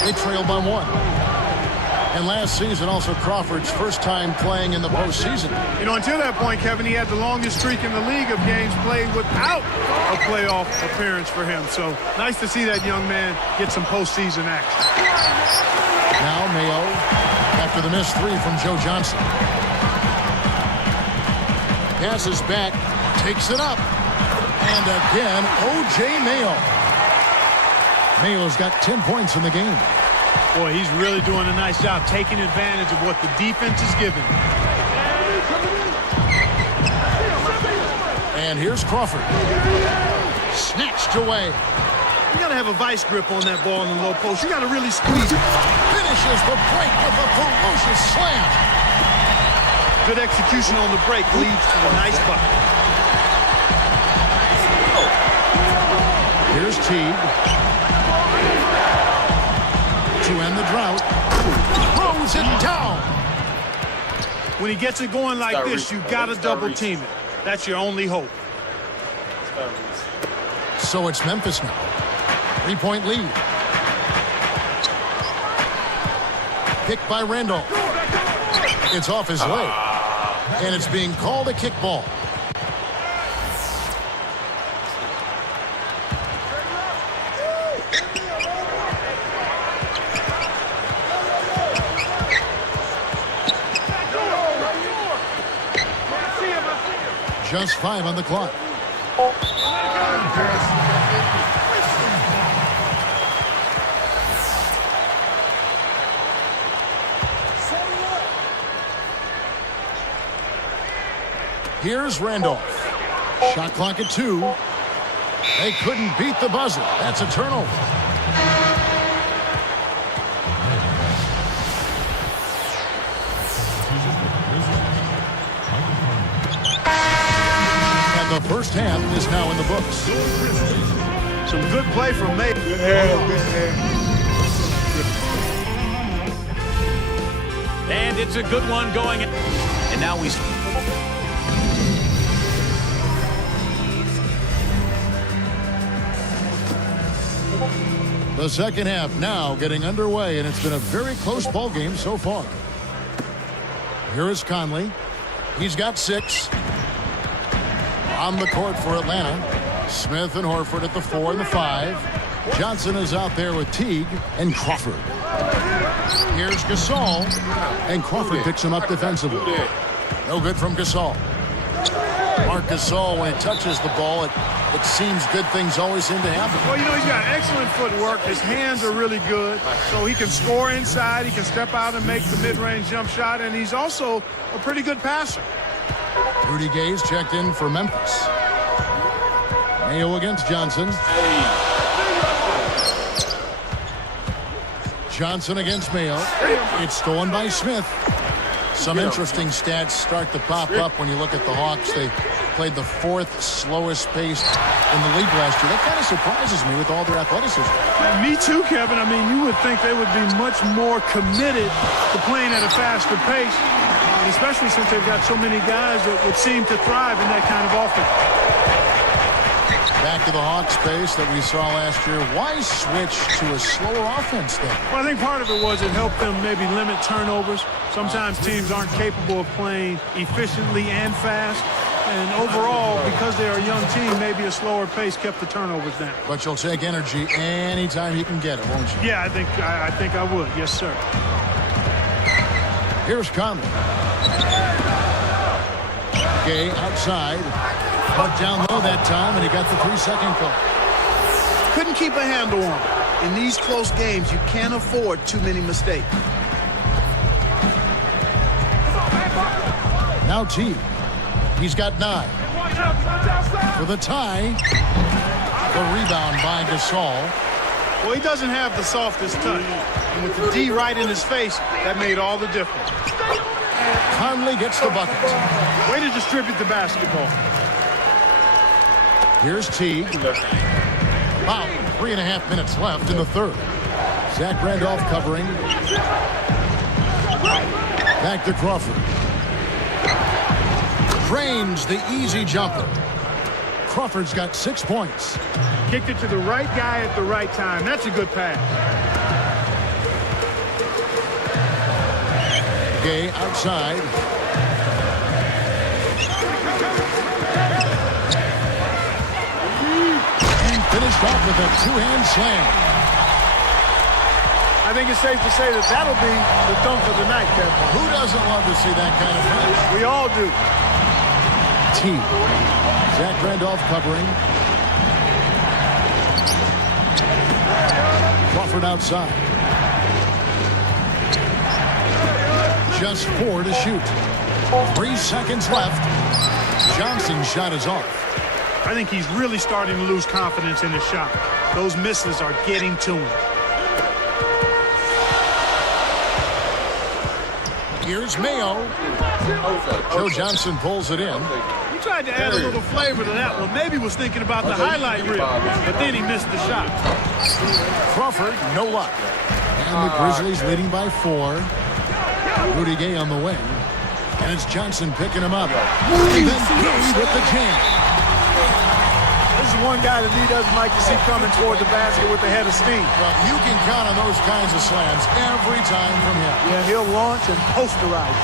They trail by 1. And last season, also Crawford's first time playing in the postseason. You know, until that point, Kevin, he had the longest streak in the league of games played without a playoff appearance for him. So nice to see that young man get some postseason action. Now Mayo, after the missed 3 from Joe Johnson. Passes back, takes it up. And again, O.J. Mayo. Mayo's got 10 points in the game. Boy, he's really doing a nice job taking advantage of what the defense is giving. And here's Crawford. Snatched away. You got to have a vice grip on that ball in the low post. You got to really squeeze it. Finishes the break with a ferocious slam. Good execution on the break leads to a nice bucket. Here's Teague. To end the drought. Throws it down. When he gets it going like this, you got to double team it. That's your only hope. So it's Memphis now. 3-point lead. Picked by Randolph. It's off his leg. And it's being called a kickball. Just 5 on the clock. Here's Randolph. Shot clock at 2. They couldn't beat the buzzer. That's a turnover. The first half is now in the books. Some good play from May. Good hand. And it's a good one going. And now we... The second half now getting underway, and it's been a very close ball game so far. Here is Conley. He's got 6. On the court for Atlanta. Smith and Horford at the 4 and the 5. Johnson is out there with Teague and Crawford. Here's Gasol. And Crawford picks him up defensively. No good from Gasol. Marc Gasol, when he touches the ball, it seems good things always seem to happen. Well, you know, he's got excellent footwork. His hands are really good. So he can score inside. He can step out and make the mid-range jump shot. And he's also a pretty good passer. Rudy Gay's checked in for Memphis. Mayo against Johnson. Johnson against Mayo. It's stolen by Smith. Some interesting stats start to pop up when you look at the Hawks. They played the 4th slowest pace in the league last year. That kind of surprises me with all their athleticism. Me too, Kevin. I mean, you would think they would be much more committed to playing at a faster pace, especially since they've got so many guys that would seem to thrive in that kind of offense. Back to the Hawks pace that we saw last year. Why switch to a slower offense then? Well, I think part of it was it helped them maybe limit turnovers. Sometimes teams aren't capable of playing efficiently and fast. And overall, because they're a young team, maybe a slower pace kept the turnovers down. But you'll take energy anytime you can get it, won't you? Yeah, I think I would. Yes, sir. Here's Conley. Gay outside. But down low that time, and he got the 3-second call. Couldn't keep a handle on it. In these close games, you can't afford too many mistakes. Now T. He's got 9. For the tie. The rebound by Gasol. Well, he doesn't have the softest touch. And with the D right in his face, that made all the difference. Conley gets the bucket. Way to distribute the basketball. Here's Teague. About 3.5 minutes left in the third. Zach Randolph covering. Back to Crawford. Drains the easy jumper. Crawford's got 6 points. Kicked it to the right guy at the right time. That's a good pass. Gay outside. And finished off with a two-hand slam. I think it's safe to say that that'll be the dunk of the night, Kevin. Who doesn't love to see that kind of finish? We all do. T. Zach Randolph covering. Crawford outside. Just 4 to shoot. 3 seconds left. Johnson's shot is off. I think he's really starting to lose confidence in his shot. Those misses are getting to him. Here's Mayo. Joe Johnson pulls it in. He tried to add a little flavor to that one. Maybe was thinking about the highlight reel, but then he missed the shot. Crawford, no luck. And the Grizzlies leading by 4. Rudy Gay on the wing. And it's Johnson picking him up. And then Gay with the jam. This is one guy that he doesn't like to see coming toward the basket with the head of steam. Well, you can count on those kinds of slams every time from him. Yeah, he'll launch and posterize.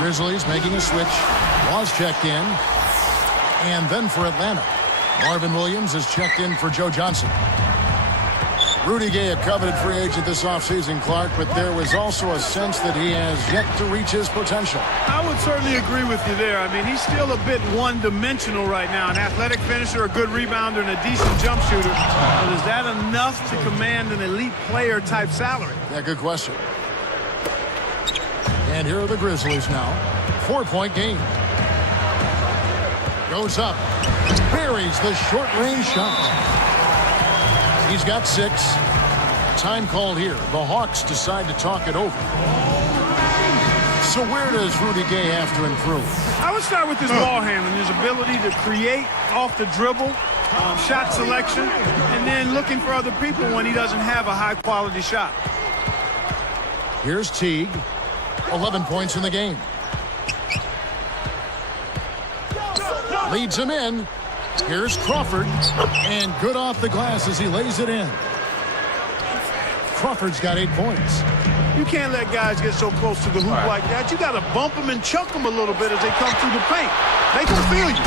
Grizzlies making a switch. Laws checked in. And then for Atlanta, Marvin Williams is checked in for Joe Johnson. Rudy Gay, a coveted free agent this offseason, Clark, but there was also a sense that he has yet to reach his potential. I would certainly agree with you there. I mean, he's still a bit one-dimensional right now. An athletic finisher, a good rebounder, and a decent jump shooter. But is that enough to command an elite player-type salary? Yeah, good question. And here are the Grizzlies now. 4-point game. Goes up. Buries the short-range shot. He's got 6. Time called here. The Hawks decide to talk it over. So where does Rudy Gay have to improve? I would start with his ball handling, his ability to create off the dribble, shot selection, and then looking for other people when he doesn't have a high-quality shot. Here's Teague. 11 points in the game. Leads him in. Here's Crawford, and good off the glass as he lays it in. Crawford's got 8 points. You can't let guys get so close to the hoop like that. You got to bump them and chuck them a little bit as they come through the paint. Make them feel you.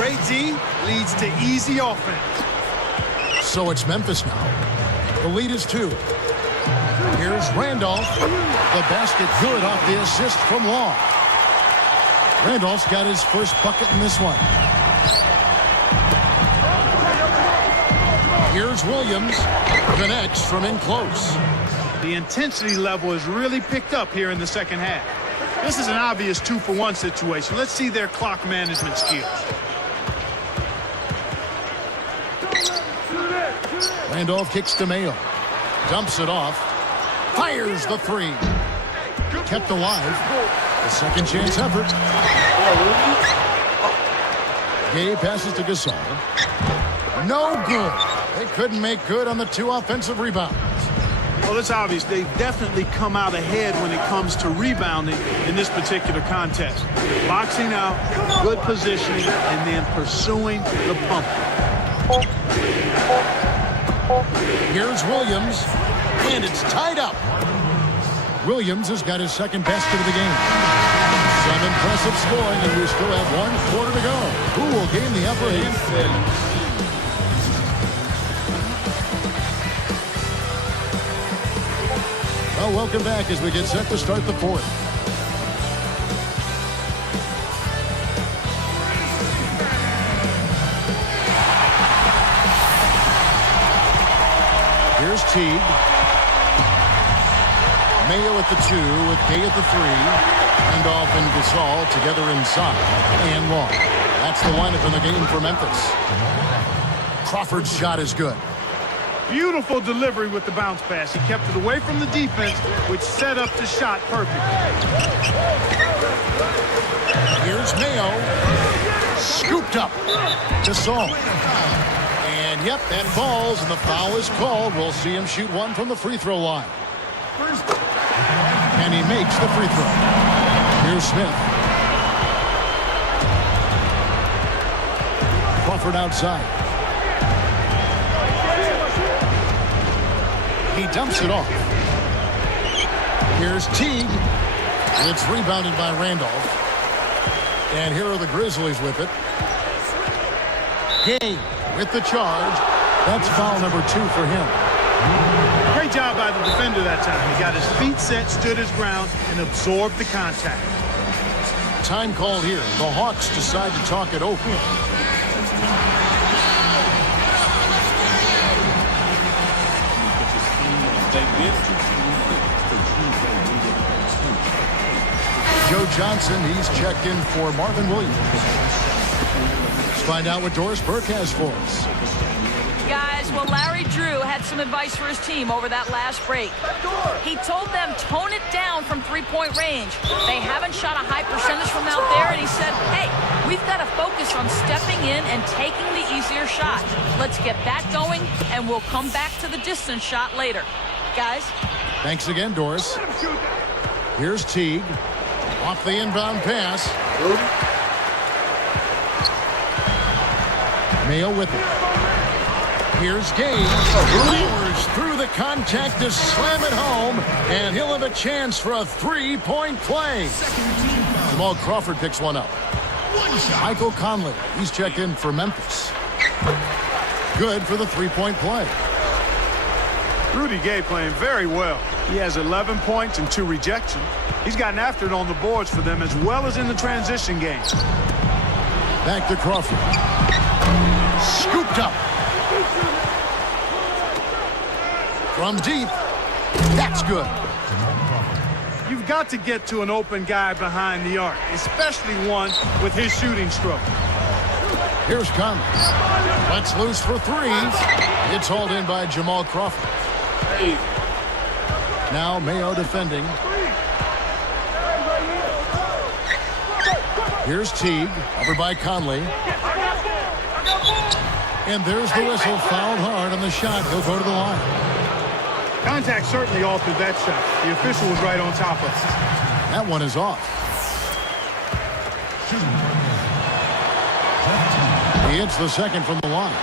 Great D leads to easy offense. So it's Memphis now. The lead is 2. Here's Randolph. The basket good off the assist from Law. Randolph's got his first bucket in this one. Here's Williams. Connects from in close. The intensity level has really picked up here in the second half. This is an obvious 2-for-1 situation. Let's see their clock management skills. Randolph kicks to Mayo. Dumps it off. Fires the 3. Kept alive. The second chance effort. Gay passes to Gasol. No good. They couldn't make good on the 2 offensive rebounds. Well, it's obvious they've definitely come out ahead when it comes to rebounding in this particular contest. Boxing out, good positioning, and then pursuing the pump. Here's Williams, and it's tied up. Williams has got his second basket of the game. Some impressive scoring, and we still have 1 quarter to go. Who will gain the upper hand? Well, welcome back as we get set to start the 4th. Here's Teague. Mayo at the 2 with Gay at the 3. Randolph and Gasol together inside. And Long. That's the lineup in the game for Memphis. Crawford's shot is good. Beautiful delivery with the bounce pass. He kept it away from the defense, which set up the shot perfect. Here's Mayo. Scooped up. Gasol. And yep, that falls, and the foul is called. We'll see him shoot one from the free throw line. And he makes the free throw. Here's Smith. Crawford outside. He dumps it off. Here's Teague. It's rebounded by Randolph. And here are the Grizzlies with it. Gay with the charge. That's foul number 2 for him. Great job by the defender that time. He got his feet set, stood his ground, and absorbed the contact. Time called here. The Hawks decide to talk it over. Joe Johnson, he's checked in for Marvin Williams. Let's find out what Doris Burke has for us. Guys, well, Larry Drew had some advice for his team over that last break. He told them tone it down from three-point range. They haven't shot a high percentage from out there, and he said, hey, we've got to focus on stepping in and taking the easier shot. Let's get that going, and we'll come back to the distance shot later. Guys? Thanks again, Doris. Here's Teague. Off the inbound pass. Mayo with it. Here's Gay. Powers through the contact to slam it home, and he'll have a chance for a three-point play. Jamal Crawford picks one up. Michael Conley, he's checked in for Memphis. Good for the three-point play. Rudy Gay playing very well. He has 11 points and 2 rejections. He's gotten after it on the boards for them as well as in the transition game. Back to Crawford. Scooped up. From deep. That's good. You've got to get to an open guy behind the arc, especially one with his shooting stroke. Here's Conley. Let's loose for 3. It's hauled in by Jamal Crawford. Now Mayo defending. Here's Teague, over by Conley. And there's the whistle, fouled hard on the shot. He'll go to the line. Contact certainly altered that shot. The official was right on top of it. That one is off. He hits the second from the line.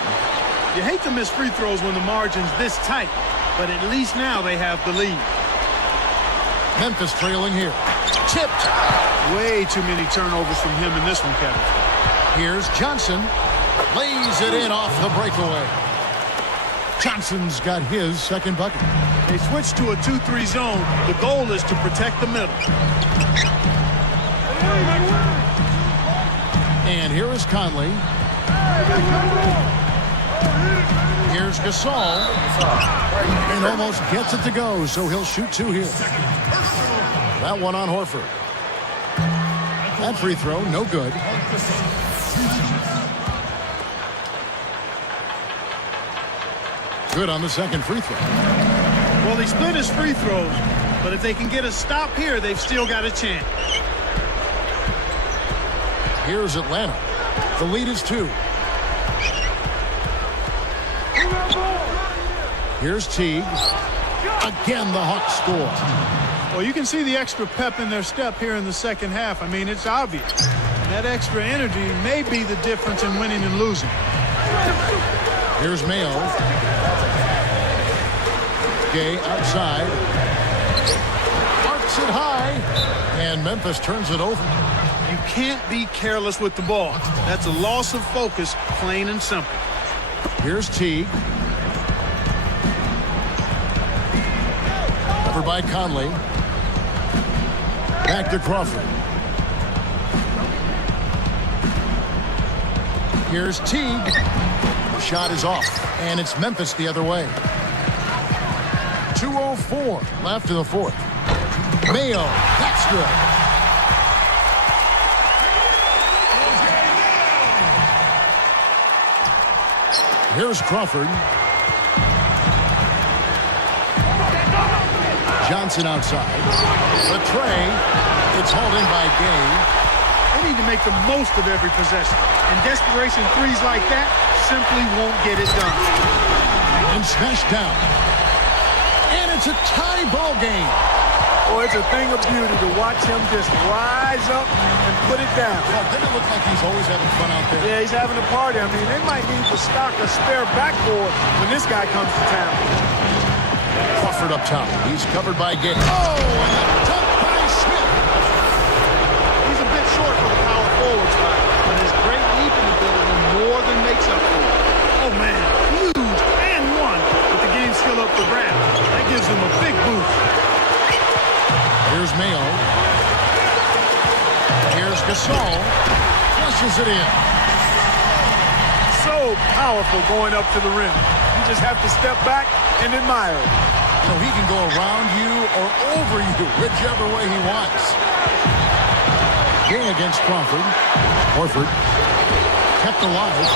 You hate to miss free throws when the margin's this tight, but at least now they have the lead. Memphis trailing here. Tipped. Way too many turnovers from him in this one, Kevin. Here's Johnson. Lays it in off the breakaway. Johnson's got his second bucket. They switch to a 2-3 zone. The goal is to protect the middle. And here is Conley. Here's Gasol. And almost gets it to go, so he'll shoot 2 here. That one on Horford. That free throw, no good. Good on the second free throw. Well, they split his free throws, but if they can get a stop here, they've still got a chance. Here's Atlanta. The lead is 2. Here's Teague. Again, the Hawks score. Well, you can see the extra pep in their step here in the second half. I mean, it's obvious. That extra energy may be the difference in winning and losing. Here's Mayo. Gay outside. Arcs it high. And Memphis turns it over. You can't be careless with the ball. That's a loss of focus, plain and simple. Here's Teague. Over by Conley. Back to Crawford. Here's Teague. The shot is off, and it's Memphis the other way. 2:04 left in the fourth. Mayo, that's good. Here's Crawford. Johnson outside. The tray. It's hauled in by Gay. They need to make the most of every possession. And desperation threes like that simply won't get it done. And smashed down. And it's a tie ball game. Oh, it's a thing of beauty to watch him just rise up and put it down. Well, doesn't it look like he's always having fun out there? Yeah, he's having a party. I mean, they might need to stock a spare backboard when this guy comes to town. Crawford up top. He's covered by Gay. Oh, and a dunk by Smith. He's a bit short for the power forward spot, but his great leaping ability more than makes up for it. Oh, man, huge and one, but the game's still up for grabs. That gives him a big boost. Here's Mayo. Here's Gasol. Flushes it in. So powerful going up to the rim. You just have to step back and admire it. So he can go around you or over you, whichever way he wants. Gay against Crawford. Horford kept alive.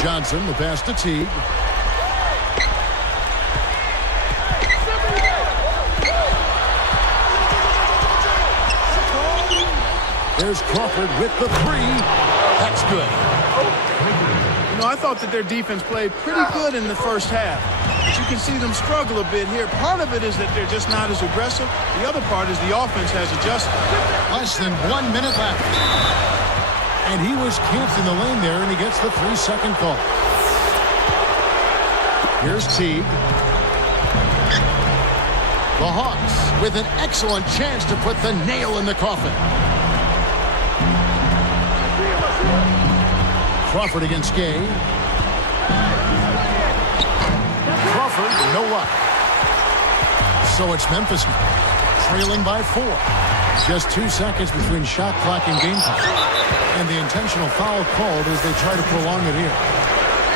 Johnson, the pass to Teague. There's Crawford with the three. That's good. You know, I thought that their defense played pretty good in the first half. But you can see them struggle a bit here. Part of it is that they're just not as aggressive. The other part is the offense has adjusted. Less than 1 minute left. And he was camped in the lane there, and he gets the 3-second call. Here's Teague. The Hawks with an excellent chance to put the nail in the coffin. Crawford against Gay. Crawford, no luck. So it's Memphis trailing by 4. Just 2 seconds between shot clock and game time. And the intentional foul called as they try to prolong it here.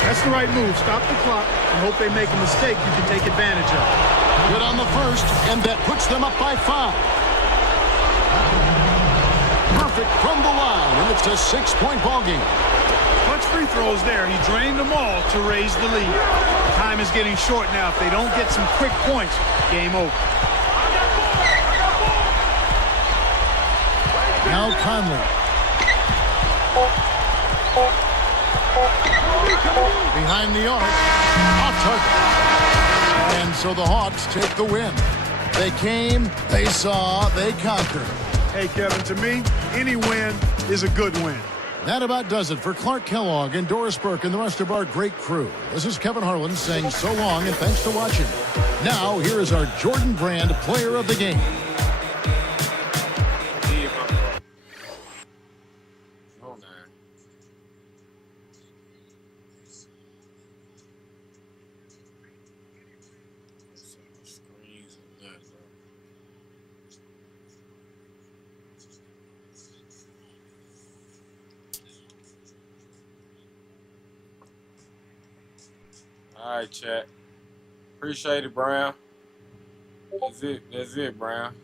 That's the right move. Stop the clock and hope they make a mistake you can take advantage of. Good on the first, and that puts them up by 5. Perfect from the line, and it's a 6-point ball game. Much free throws there. He drained them all to raise the lead. Time is getting short now. If they don't get some quick points, game over. Now Conley. Behind the arc. Off target. And so the Hawks take the win. They came, they saw, they conquered. Hey, Kevin, to me, any win is a good win. That about does it for Clark Kellogg and Doris Burke and the rest of our great crew. This is Kevin Harlan saying so long and thanks for watching. Now, here is our Jordan Brand Player of the Game. All right, chat. Appreciate it, Brown. That's it, Brown.